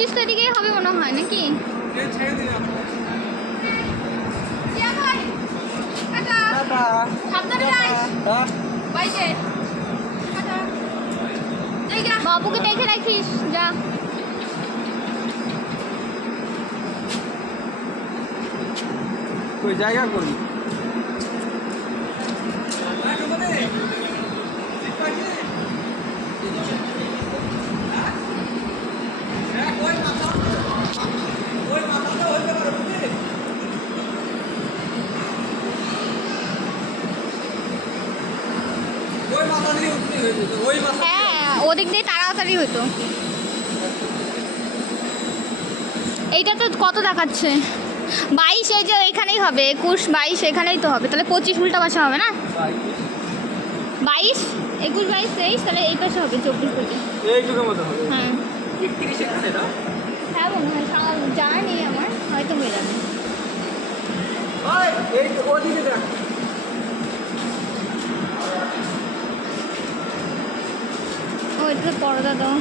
25 তারিখে হবে মনে হয় নাকি? বাবুকে দেখে রাখিস যা। कोई जाएगा कोई হ্যাঁ ওদিক দিয়ে তাড়াতাড়ি হতো। এইটা তো কত দেখাচ্ছে 22, এই যে এখানেই হবে 21, 22 এখানেই তো হবে, তাহলে 25 উল্টা পাশে হবে না? 22, 21, 22, 23, তাহলে এই পাশে হবে 24 থেকে। এইটুকুর মতো হবে। হ্যাঁ 31 এখানে না? হ্যাঁ মনে হয়, জানা নেই আমার, হয়তো হয়ে যাবে। ওই এই ওদিকে দেখ। ও এটা পরদা দাও।